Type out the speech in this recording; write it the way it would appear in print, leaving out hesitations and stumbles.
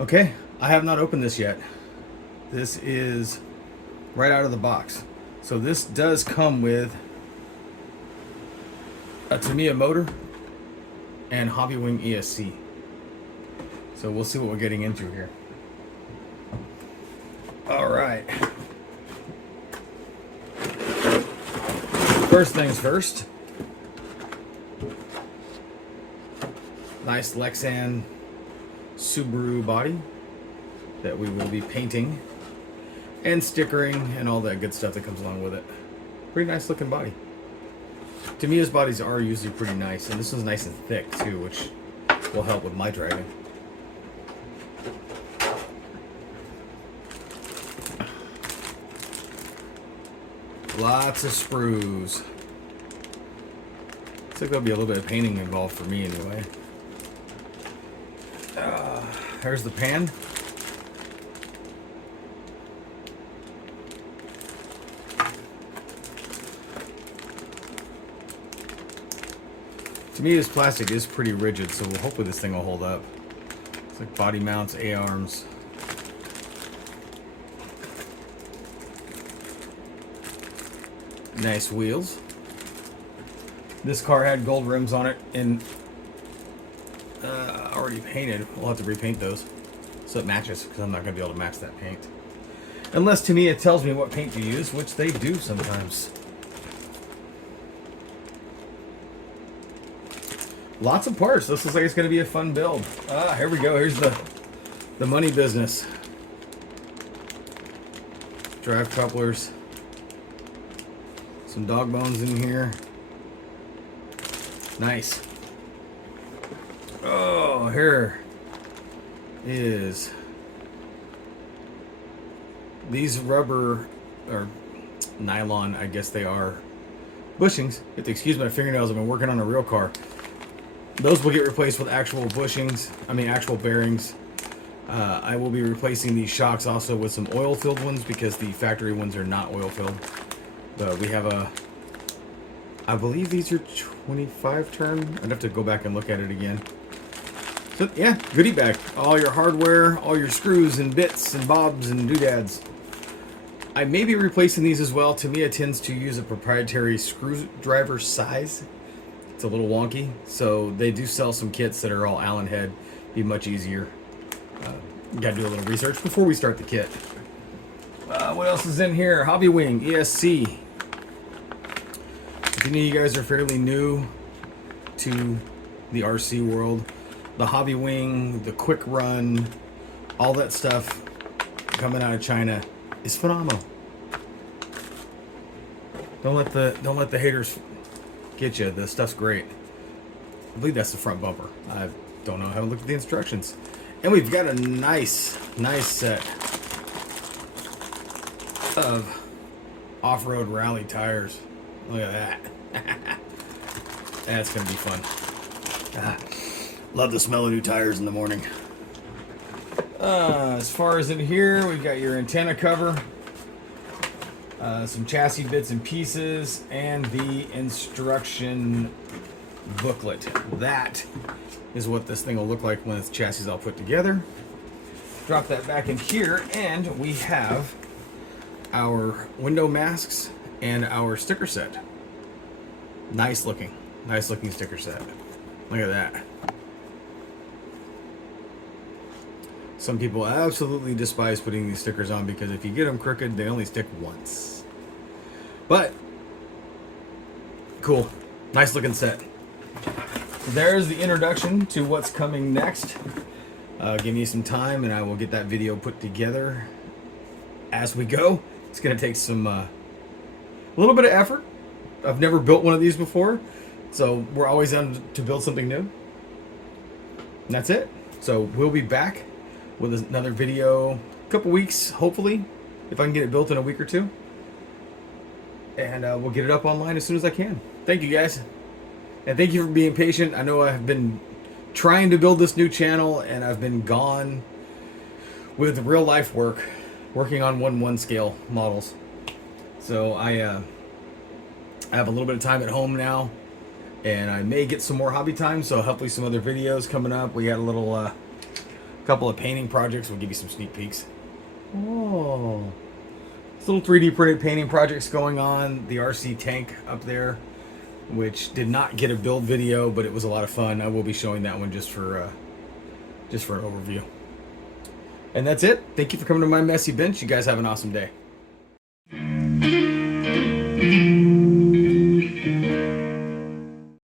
Okay, I have not opened this yet. This is right out of the box. So this does come with a Tamiya motor and Hobbywing ESC. So we'll see what we're getting into here. All right. First things first. Nice Lexan Subaru body that we will be painting and stickering and all that good stuff that comes along with it. Pretty nice looking body. Tamiya's bodies are usually pretty nice, and this one's nice and thick too, which will help with my driving. Lots of sprues. Looks like there'll be a little bit of painting involved for me anyway. There's the pan. To me, this plastic is pretty rigid, so hopefully this thing will hold up. It's like body mounts, A-arms. Nice wheels. This car had gold rims on it and already painted. We'll have to repaint those so it matches, because I'm not going to be able to match that paint. Unless Tamiya tells me what paint to use, which they do sometimes. Lots of parts. This looks like it's going to be a fun build. Here we go. Here's the money business. Drive couplers. Some dog bones in here. Nice. Oh, here is these rubber or nylon, I guess they are, bushings. You have to excuse my fingernails. I've been working on a real car. Those will get replaced with actual bushings. I mean, actual bearings. I will be replacing these shocks also with some oil-filled ones, because the factory ones are not oil-filled. But we have I believe these are 25 turn. I'd have to go back and look at it again. So yeah, goodie bag. All your hardware, all your screws and bits and bobs and doodads. I may be replacing these as well. Tamiya tends to use a proprietary screwdriver size. It's a little wonky, so they do sell some kits that are all Allen head. Be much easier. Gotta do a little research before we start the kit. What else is in here? Hobbywing ESC. If any of you guys are fairly new to the RC world, the Hobbywing, the Quick Run, all that stuff coming out of China is phenomenal. Don't let the haters get you. The stuff's great. I believe that's the front bumper. I don't know. I haven't looked at the instructions. And we've got a nice set of off-road rally tires. Look at that. That's gonna be fun. Love the smell of new tires in the morning. As far as in here, we've got your antenna cover, some chassis bits and pieces, and the instruction booklet. That is what this thing will look like when its chassis is all put together. Drop that back in here, and we have our window masks and our sticker set. Nice looking sticker set. Look at that. Some people absolutely despise putting these stickers on, because if you get them crooked, they only stick once. But cool, nice looking set. There's the introduction to what's coming next. Give me some time and I will get that video put together as we go. It's gonna take some a little bit of effort. I've never built one of these before, so we're always on to build something new. And that's it. So we'll be back with another video, a couple weeks, hopefully, if I can get it built in a week or two. And we'll get it up online as soon as I can. Thank you, guys. And thank you for being patient. I know I've been trying to build this new channel, and I've been gone with real life work, working on 1/1 scale models. So I I have a little bit of time at home now, and I may get some more hobby time, so hopefully some other videos coming up. We got a little couple of painting projects. We'll give you some sneak peeks. Oh, some little 3D printed painting projects going on. The RC tank up there, which did not get a build video, but it was a lot of fun. I will be showing that one just for an overview. And that's it. Thank you for coming to my messy bench. You guys have an awesome day.